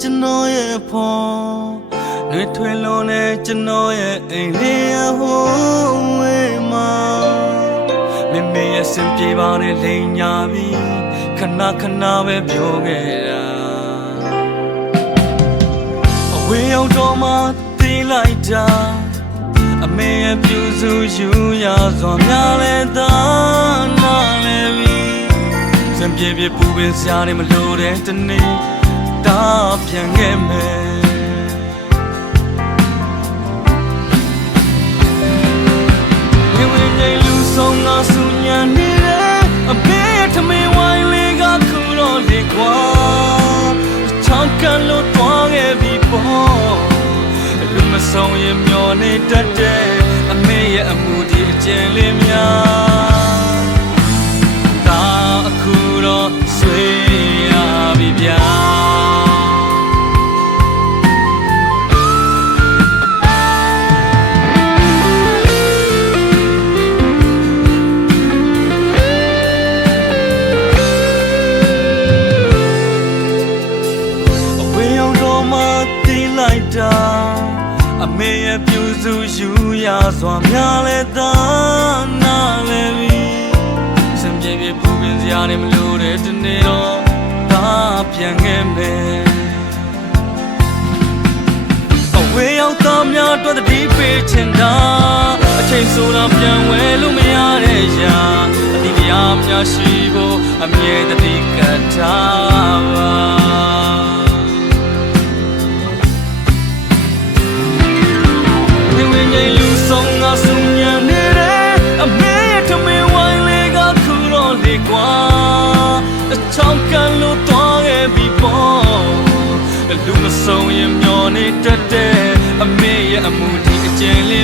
ကျွန်တော်ရဲ့ဖော်နှွေထွေလုံးနဲ့ကျွန်တော်ရဲ့အိမ်လေးရဟိုးဝေးမှာမမေရဲ့စင်ပြေပါနဲ့လိန်ညာပြီးခဏခဏပဲပြောခဲ့တာအဝေးရောက်တော့မှသိလိုက်တာအမေရဲ့ပြူစုယူရစွာများလဲသာနာလဲပြီးစံပြေပြေပူပင်စရာနေမလို့တဲ့တနေ့တာပြန်ခဲ့မယ်ဝင်ဝင်ငိမ်လူဆုံးငါဆူညံနေတယ်အမေရဲ့ထမင်းဝိုင်းလေးကခုတော့လေကွာချောင်းကန်လို့တွားခဲ့ပြီပေါ့လူမဆုံးရင်မျောနေတတ်တဲ့အမေရဲ့အမှုဒီအကျဉ်းလေးများဒါအခုတော့ဆွေးရပြီဗျာအမေရဲ့ပြူစုယူရစွာများလဲသာနာလဲပြီးစံပြေပြေပူပင်စရာနေမလို့တဲ့တနေ့တော့ဒါပြန်ခဲ့မယ်အဝေးရောက်သားများတွေ့တဲ့ဒီပေးချင်တာအချိန်ဆိုတာပြန်ဝဲလို့မရတဲ့ရာအတိတရားများရှိဖို့အမြဲတည်းကထားပါလူဆုံးငါဆူညံနေတယ်အမေရဲ့ထမင်းဝိုင်းလေးကခုတော့လေကွာအချောင်းကန်လို့တွားခဲ့ပြီပေါ့လူမဆုံးရင်မျောနေတတ်တဲ့အမေရဲ့အမှုဒီအကျဉ်းလေး